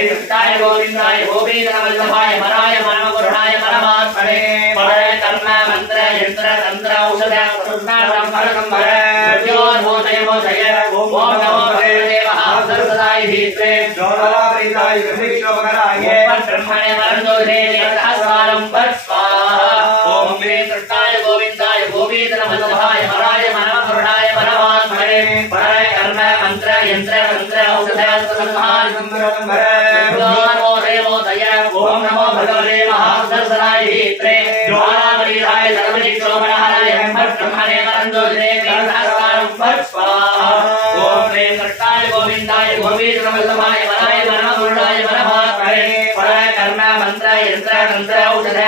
कृष्णाय गोविंदाय गोविंदवल्लभाय मराय मनोगुणाय परमात्मने परे कर्म मंत्र यंत्र तंत्र औषध कृष्णार्पणं परमं ज्योतिर्मोदय ओम नमो भगवते महासरस्वताय धीत्रे ज्योतिरावृताय विष्णुभगराय ब्रह्मणे वरदोरे सहस्रारं स्वाहा ओम कृष्णाय गोविंदाय गोविंदवल्लभाय मराय मनोगुणाय परमात्मने परे कर्म मंत्र यंत्र तंत्र औषध ओम नमो भगवते महासरस्वताय धीत्रे ज्वालावरीराय सर्वनिक्षोभनहराय ब्रह्मणे वरदोरे सहस्रारं स्वाहा ओम कृष्णाय गोविंदाय गोविंदवल्लभाय मराय मनोगुणाय परमात्मने परे कर्म मंत्र यंत्र तंत्र औषध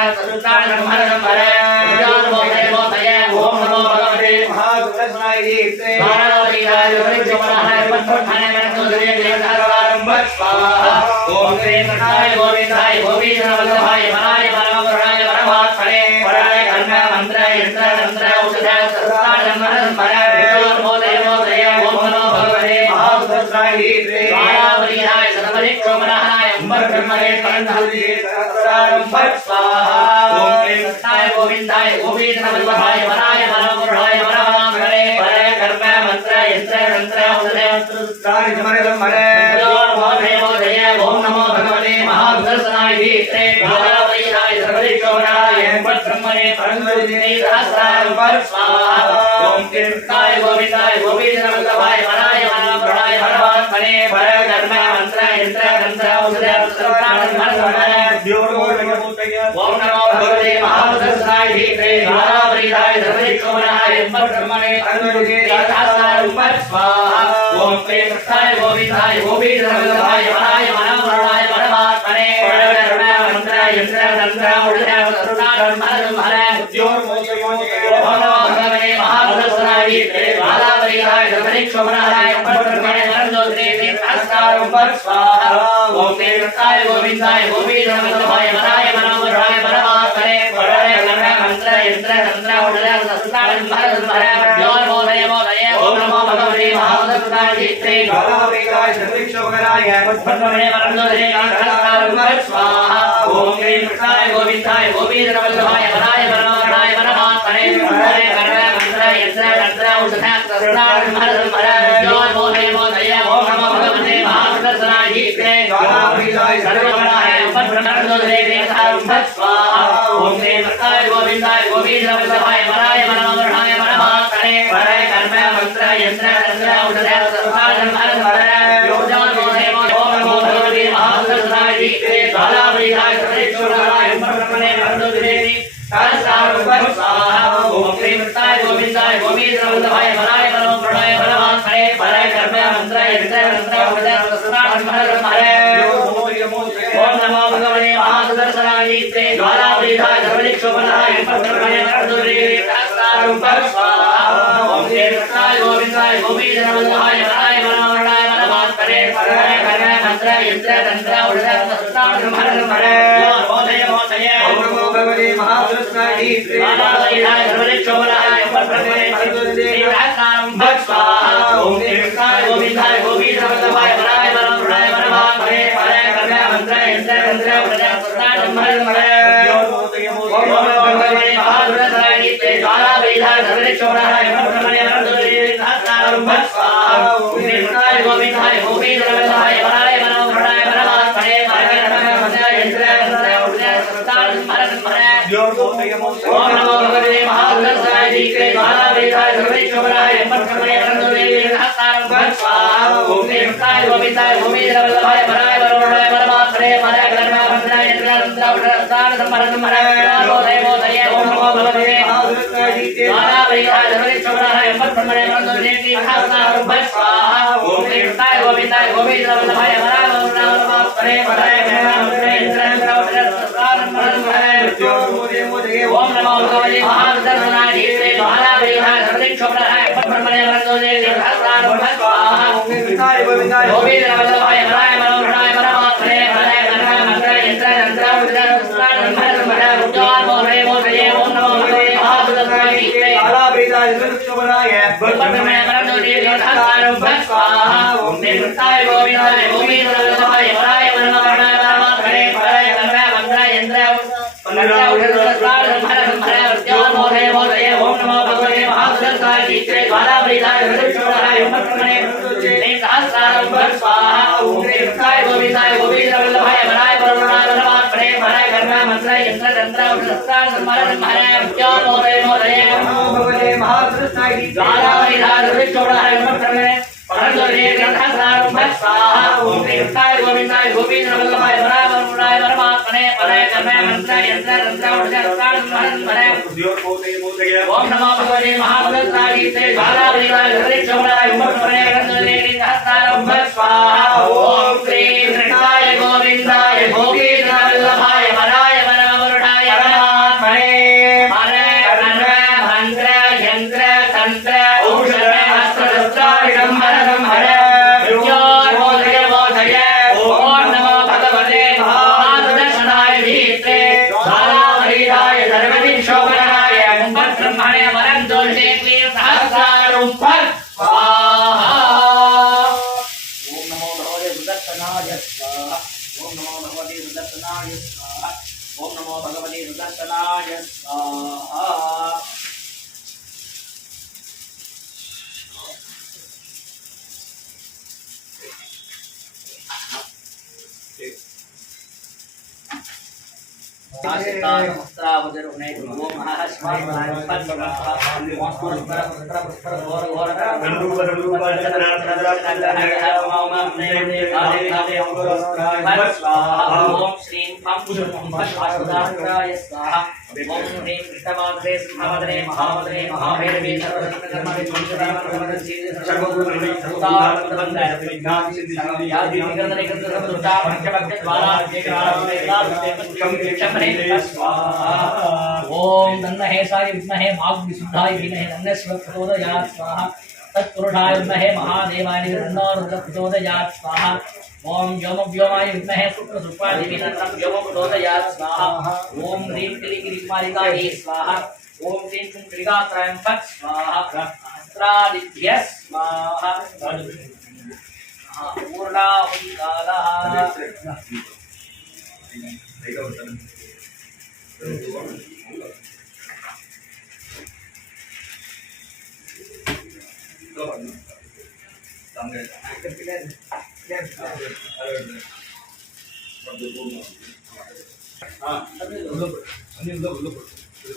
ओम नमो भगवते महासरस्वताय धीत्रे ज्वालावरीराय सर्वनिक्षोभनहराय ब्रह्मणे वरदोरे सहस्रारं स्वाहा ओम कृष्णाय गोविंदाय गोविंदवल्लभाय मराय मनोगुणाय परमात्मने परे कर्म मंत्र यंत्र तंत्र औषध ओम नमो भगवते महासरस्वताय धीत्रे ज्वालावरीराय सर्वनिक्षोभनहराय ब्रह्मणे वरदोरे सहस्रारं स्वाहा ओम कृष्णाय गोविंदाय गोविंदवल्लभाय मराय मनोगुणाय परमात्मने परे कर्म मंत्र यंत्र तंत्र औषध ओम नमो भगवते महासरस्वताय धीत्रे ज्वालावरीराय सर्वनिक्षोभनहराय ब्रह्मणे वरदोरे सहस्रारं स्वाहा ओम कृष्णाय गोविंदाय गोविंदवल्लभाय मराय मनोगुणाय परमात्मने परे कर्म मंत्र यंत्र तंत्र औषध ओम नमो भगवते महासरस्वताय धीत्रे ज्वालावरीराय सर्वनिक्षोभनहराय ब्रह्मणे वरदोरे सहस्रारं स्वाहा ओम कृष्णाय गोविंदाय गोविंदवल्लभाय मराय मनोगुणाय परमात्मने परे कर्म मंत्र यंत्र तंत्र औषध ओम नमो भगवते महासरस्वताय धीत्रे ज्वालावरीराय सर्वनिक्षोभनहराय ब्रह्मणे वरदोरे सहस्रारं स्वाहा ओम कृष्णाय गोविंदाय गोविंदवल्लभाय मराय मनोगुणाय परमात्मने परे कर्म मंत्र यंत्र तंत्र औषध ओम नमो भगवते महासरस्वताय धीत्रे ज्वालावृताय सर्वनिक्षोभगराय ब्रह्मणे वरदोरे सहस्रारं स्वाहा ओम कृष्णाय गोविंदाय गोविंदवल्लभाय मराय मनोगुणाय परमात्मने परे कर्म मंत्र यंत्र तंत्र औषध ओम नमो भगवते महासरस्वताय धीत्रे ज्वालावृताय सर्वनिक्षोभनहराय ब्रह्मणे सहस्रारं स्वाहा ओम कृष्णाय गोविंदाय गोविंदवल्लभाय मराय मनोगुणाय परमात्मने परे कर्म मंत्र यंत्र तंत्र औषध ओम नमो भगवते महासरस्वताय धीत्रे ज्वालावरीराय सर्वनिक्षोभनहराय ब्रह्मणे वरदोरे सहस्रारं स्वाहा ओम कृष्णाय गोविंदाय गोविंदवल्लभाय मराय मनोगुणाय परमात्मने परे कर्म मंत्र यंत्र तंत्र औषध ओम नमो भगवते महासरस्वताय धीत्रे ज्वालावरीराय सर्वनिक्षोभनहराय ब्रह्मणे वरदोरे सहस्रारं स्वाहा ओम कृष्णाय गोविंदाय गोविंदवल्लभाय मराय मनोगुणाय परमात्मने परे कर्म मंत्र यंत्र तंत्र औषध ओम नमो भगवते महासरस्वताय धीत्रे ज्वालावरीराय सर्वनिक्षोभनहराय ब्रह्मणे वरदोरे सहस्रारं स्वाहा ओम कृष्णाय गोविंदाय गोविंदवल्लभाय मराय मनोगुणाय परमात्मने परे कर्म मंत्र यंत्र तंत्र औषध ओम नमो भगवते महासरस्वताय धीत्रे ज्वालावरीराय सर्वनिक्षोभनहराय ब्रह्मणे वरदोरे सहस्रारं स्वाहा ओम कृष्णाय गोविंदाय गोविंदवल्लभाय मराय मनोगुणाय परमात्मने परे कर्म मंत्र यंत्र तंत्र औषध ओम नमो भगवते महासरस्वताय धीत्रे ज्वालावरीराय सर्वनिक्षोभनहराय ब्रह्मणे वरदोरे सहस्रारं स्वाहा ओम कृष्णाय गोविंदाय गोविंदवल्लभाय मराय मनोगुणाय परमात्मने परे कर्म मंत्र यंत्र तंत्र ओम नमो भगवते महासरस्वताय धीत्रे ज्वालावरीराय सर्वनिक्षोभनहराय ब्रह्मणे वरदोरे सहस्रारं स्वाहा ओम कृष्णाय गोविंदाय गोविंदवल्लभाय मराय मनोगुणाय परमात्मने परे कर्म मंत्र यंत्र तंत्र ओम नमो भगवते महासरस्वताय धीत्रे ज्वालावरीराय सर्वनिक्षोभनहराय ब्रह्मणे वरदोरे सहस्रारं स्वाहा कृष्णाय गोविंदाय गोविंदवल्लभाय मराय मनोगुणाय परमात्मने परे कर्म मंत्र यंत्र तंत्र ओम नमो भगवते महासरस्वताय धीत्रे ज्वालावृताय ருத்ரபராய பத்மமே பரந்தோதி தேவதாசாரம் பஸ்வாஹா ஓம் தேவதாய கோவிந்தாய கோவிந்தவல்லபாய வராய வர்மவர்ணாய பரமாத்மனே பராய கர்ண மந்திர யந்திர பன்னரா உடல்சார மர மர வித்யான் மோதய மோதய ஓம் நமோ பகவதே மகாசுரசாய கீத்ரே துவாராபரிதாய ருத்ரபராய பத்மமே தேவதாசாரம் பஸ்வாஹா ஓம் தேவதாய கோவிந்தாய கோவிந்தவல்லபாய வராய வர்மவர்ணாய பரமாத்மனே பராய கர்ண மந்திர யந்திர தந்திர உடல்சார மர மர வித்யான் மோதய மோதய भगवते महासुरसाय द्वारावरिधाय ऋषभराय पत्रमे परंतोरे ग्रंथसारं भस्वाहा ओम देवताय गोविंदाय गोविंदवल्लभाय वरावरुणाय परमात्मने पराय कर्मे मंत्र यंत्र तंत्र उद्धार स्मरण मरे ओम नमो भगवते महासुरसाय ते द्वारावरिधाय ऋषभराय पत्रमे परंतोरे ग्रंथसारं भस्वाहा ओम श्री कृष्णाय गोविंदाय गोविंदवल्लभाय वराय वरावरुणाय परमात्मने ओम नमो भगवते सुदर्शनाय स्वाहा ओम तन्महेशाय विद्महे माघविशुद्धाय धीमहि तन्नः प्रचोदयात् स्वाहा तत्पुरुषाय विद्महे महादेवाय तन्नो रुद्रः प्रचोदयात् स्वाहा ओम व्योमव्योमाय विद्महे शुक्रशुक्लाय धीमहि तन्नः व्योमः प्रचोदयात् स्वाहा ओम ह्रीं क्लीं स्वाहा ओम श्रीं क्लीगात्रायं फट् स्वाहा अस्त्रादिभ्यः स्वाहा पूर्णाहुतिकालः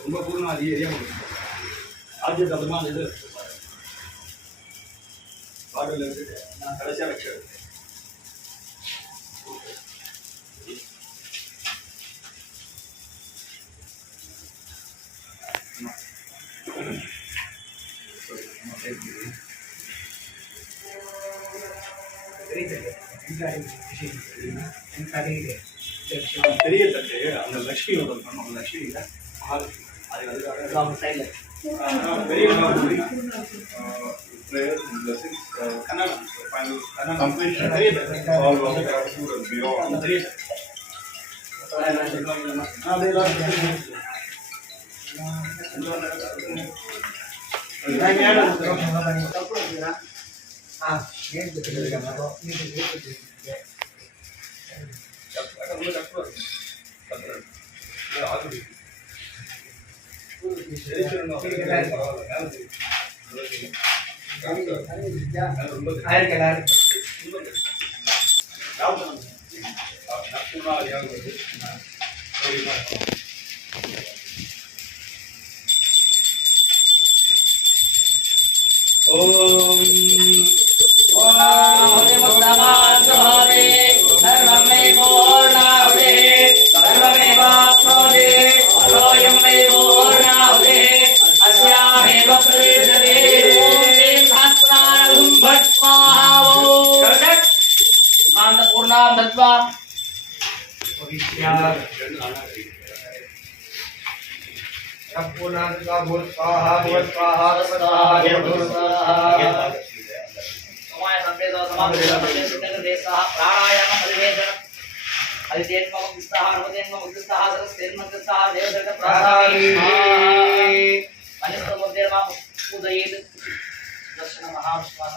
ரொம்ப பூர்ணம் அது ஏரியா ஆஜர் தபமா இது பாடல் இருக்கு நான் கடைசியா வச்சேன் பெரிய தட்டு அந்த லட்சுமியோட பண்ணோம் லட்சுமியில மகாலட்சுமி அது பெரிய prayers and blessings. Kannada, final completion. All of the students beyond.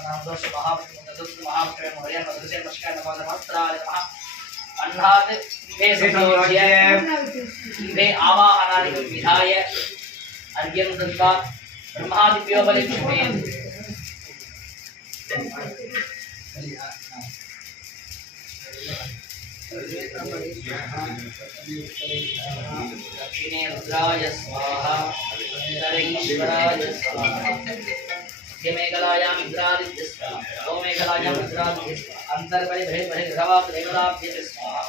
दोष महापुरुष महापुरुष मोहयन मधुसे नमस्कार नमो नमस्त्राय नमः अन्नात् मे संयोज्य मे आवाहनानि विधाय अर्घ्यं दत्त्वा ब्रह्मादिभ्यो बलिक्षुमे दक्षिणे रुद्राय स्वाहा उत्तरेश्वराय स्वाहा मध्यमेकलायां इंद्रादित्य स्वाहा नवमेकलायां रुद्रादित्य स्वाहा अंतर्बलि बहिर् बहिर्भवा देवताभ्यः स्वाहा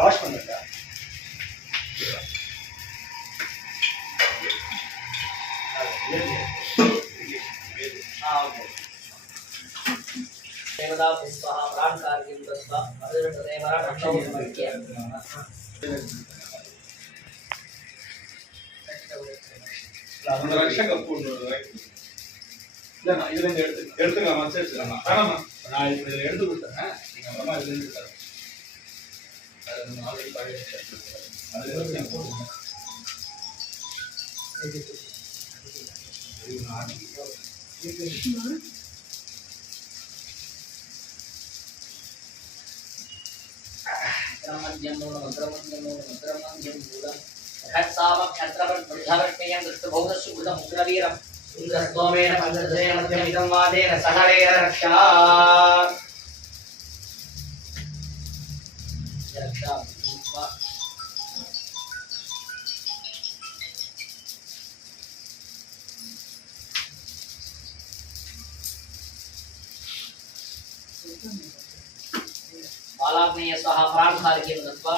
ವಾಶ್ ಬಂದ देवताभ्यः स्वाहा प्राणकार्यं दत्त्वा मधुरदेवरा रक्षोमर्घ्य அந்த ரக்ஷக போடு இல்ல நான் இதுல இருந்து எடுத்துக்கலாம் சரி சரி ஆமா நான் இதுல எடுத்து கொடுத்தேன் நீங்க அப்புறமா இதுல இருந்து தரேன் அது நாளைக்கு பாடி அது बालाग्नेय स्वाहा प्राणकार्यं दत्त्वा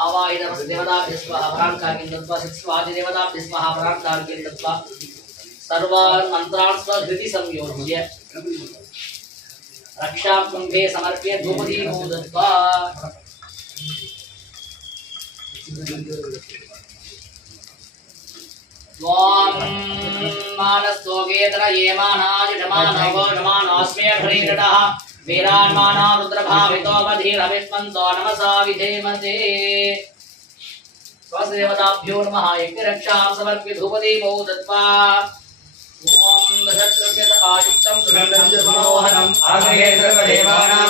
आवाहितदेवताभ्यः स्वाहा प्राणकार्यं दत्त्वा शिवादिदेवताभ्यः स्वाहा प्राणकार्यं दत्त्वा सर्वान् मन्त्रान् स्वधृति संयोज्य रक्षाकुम्भे समर्प्य धूपदीपं दत्त्वा त्वां मानस्तोगेतन येमानाजिषमानवोषमानास्मे हरिकृतः वीरान्माना रुद्रभावितोपधीरविस्मन्तो नमसा विधेमते स्वस्देवताभ्यो नमः यज्ञरक्षां समर्प्य धूपदीपौ दत्त्वा ॐ दशद्रव्यतपायुक्तं सुगन्धं मनोहरम् आग्रहे सर्वदेवानां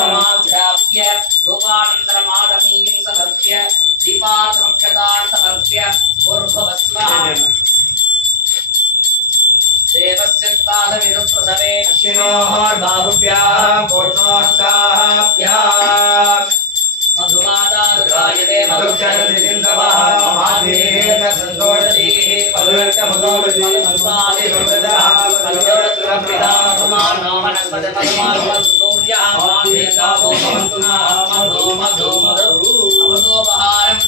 समाध्याप्य रूपानन्दरमादमीयं समर्प्य दीपासमक्षतान् समर्प्य पूर्भवस्वः देवस्य पादविदुप्रसवे अश्विनोर्बाहुभ्यां पूर्णोस्ताभ्यां मधुमादारुकायते मधुक्षरदिसिन्धवः महादेवेन सन्तोषदीः मधुरक्तमधोमधुमादिभृतः मधुरत्वरप्रियः मधुमानो वनस्पतिमधुमानो सूर्यः मादेवताभो भवन्तु नः मधो मधो मधु अमृतोपहारम्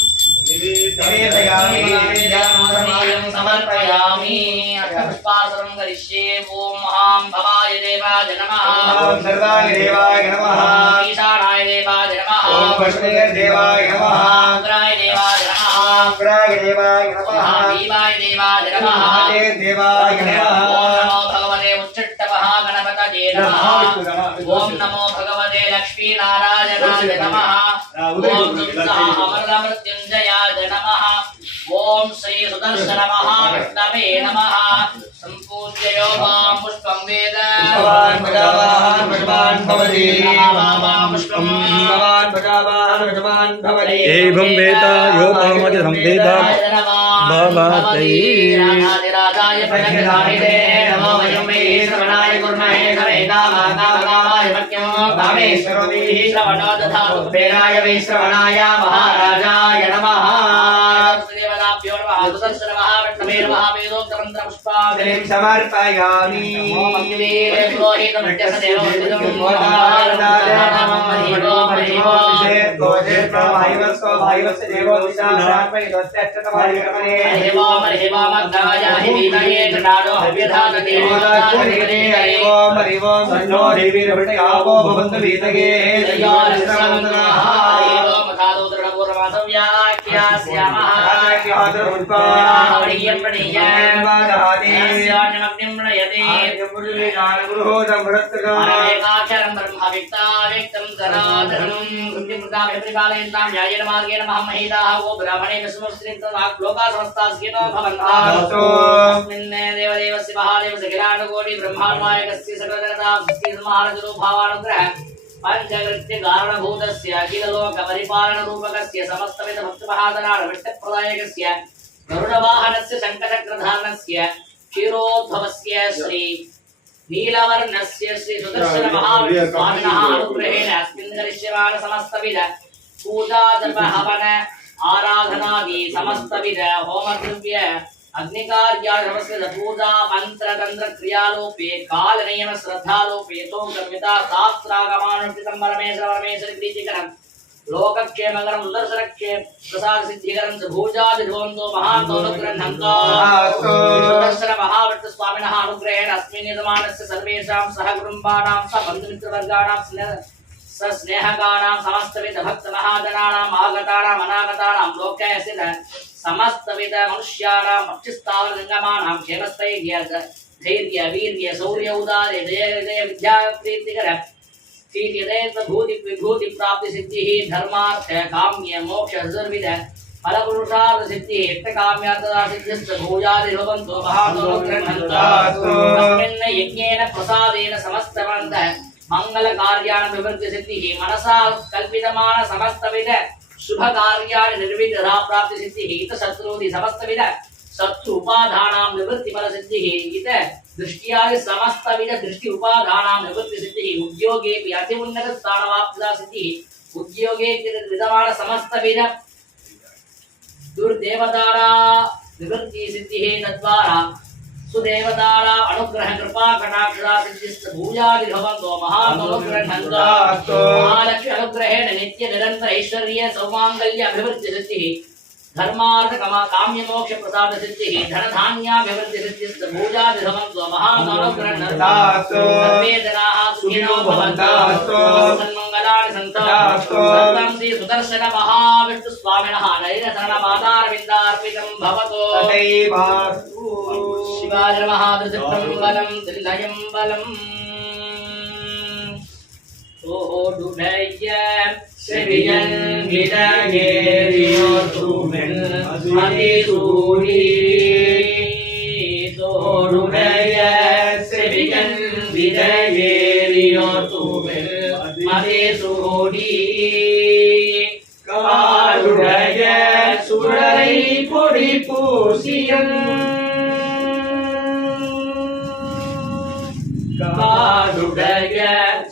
निवेदयामि निवेदयामि समर्पयामि पुष्पासनं करिष्ये ॐ महां भवाय देवाय नमः ॐ सर्वाय देवाय नमः ईशानाय देवाय नमः ॐ वैष्णवे देवाय नमः अग्राय देवाय नमः अग्राय देवाय नमः महादेवाय देवाय नमः महादेव देवाय नमः ॐ नमो भगवते उच्चट्टमहागणपतये नमः ॐ नमो भगवते लक्ष्मीनारायणाय नमः ॐ दुर्गामृत्युञ्जयाय नमः ॐ श्री सुदर्शन महाविष्णवे नमः सम्पूज्ययो मां पुष्पं वेद भगवान् भगवान् भवति पुष्पं भगवान् भगवान् भवति एवं वेद यो मामजं वेद भवति राजाधिराजाय प्रणिधारिणे नमो वयं मे श्रवणाय कुर्महे समेतामातामगामाय मह्यं कामेश्वरोदिः श्रवणो दधातु प्रेराय वै श्रवणाय महाराजाय नमः देवताभ्यो नमः सुदर्शन महाविष्णवे नमः वेदोक्तमन्त्रपुष्पाञ्जलिं समर्पयामि व्याख्या देवदेवस्य महादेवस्य किलानकोटि ब्रह्माण्डनायकस्य सकलजगतां महाराजरूपावानुग्रह पंचकृत्य कारणभूतस्य अखिललोक परिपालनरूपकस्य समस्तविध भक्तमहादनार विष्टप्रदायकस्य गरुडवाहनस्य शङ्खचक्रधारणस्य क्षीरोद्भवस्य श्री नीलवर्णस्य श्री सुदर्शन महाविष्णुस्वामिनः अनुग्रहेण अस्मिन् करिष्यमाण समस्तविध पूजा जप हवन आराधनादि समस्तविध होमद्रव्य अग्निकार्याणवस्य पूजा मंत्र तंत्र क्रियालोपे काल नियम श्रद्धालोपे तो कर्मिता शास्त्रागमानुष्ठितं परमेश्वर प्रीतिकरं लोकक्षेमकरं सुदर्शनक्षेम प्रसाद सिद्धिकरं भूजादिभवन्तो महान्तोनुग्रहन्तो सुदर्शन महाविष्णु स्वामिनः अनुग्रहेण अस्मिन् यजमानस्य सर्वेषां सहकुटुम्बानां सबन्धुमित्रवर्गाणां स्नेहकानां समस्तविध भक्तमहाजनानाम् आगतानाम् अनागतानां लोकस्य समस्तविध मनुष्याणां पक्षस्थावर गंगमानां क्षेमस्थैर्य धैर्य वीर्य शौर्य उदार्य जय जय विद्या प्रीतिकर शीर्यदेव भूति विभूति प्राप्ति सिद्धि धर्मार्थ काम्य मोक्ष चतुर्विध फल पुरुषार्थ सिद्धि इष्टकाम्यार्थदा सिद्धिश्च भूयादिभवन्तो महान्तोनुग्रहन्तो तस्मिन् यज्ञेन प्रसादेन समस्तवन्तः मंगल कार्याणि विवृद्धि सिद्धि मनसा कल्पितमान समस्तविध शुभ कार्याणि निर्विघ्न प्राप्ति सिद्धिः इत शत्रुदि समस्तविध शत्रु उपादानां निवृत्ति फल सिद्धिः इत दृष्टियादि समस्तविध दृष्टि उपादानां निवृत्ति सिद्धिः उद्योगे अति उन्नत स्थानवाप्तिदा सिद्धिः उद्योगे विद्यमान समस्तविध दुर्देवतारा निवृत्ति सिद्धिः तद्वारा सुदेवतारा अनुग्रह कृपा कटाक्षरा सिद्धिस्त भूयादिभवन्तो महान्तोनुग्रहन्तो महालक्ष्मी अनुग्रहेण नित्य निरंतर ऐश्वर्य सौमांगल्य अभिवृद्धि सिद्धिः धर्मार्थ काम्य मोक्ष प्रसाद सिद्धिः धन धान्याभिवृद्धि सिद्धिस्त भूयादिभवन्तो महान्तोनुग्रहन्तो सर्वे जनाः सुखिनो भवन्तु सन्मङ्गलानि सन्तु सर्वं श्री सुदर्शन महाविष्णु स्वामिनः नयनशरणपादारविन्दार्पितं भवतु शिवाय महादृतं बलं त्रिलयं बलम् ओडुभय सेवियं विदगेरियोतुमेन मतिसूरी ओडुभय सेवियं विदगेरियोतुमेन मतिसूरी कारुडय सुरै பொடி பூசியன் காடுடைய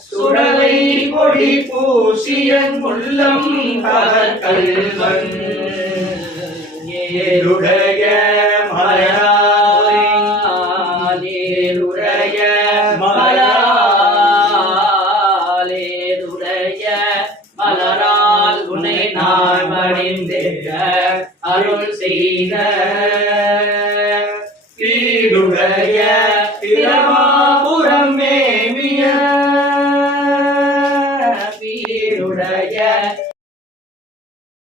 சுடலை பொடி பூசியன் உள்ளம் கல்வன் ஏருடைய மலராலேருடைய மலராலேருடைய மலரால் உனை நான் மடிந்தேக அருள் செய்த பீடுடைய பிரமாபுரம் மேவிய பீடுடைய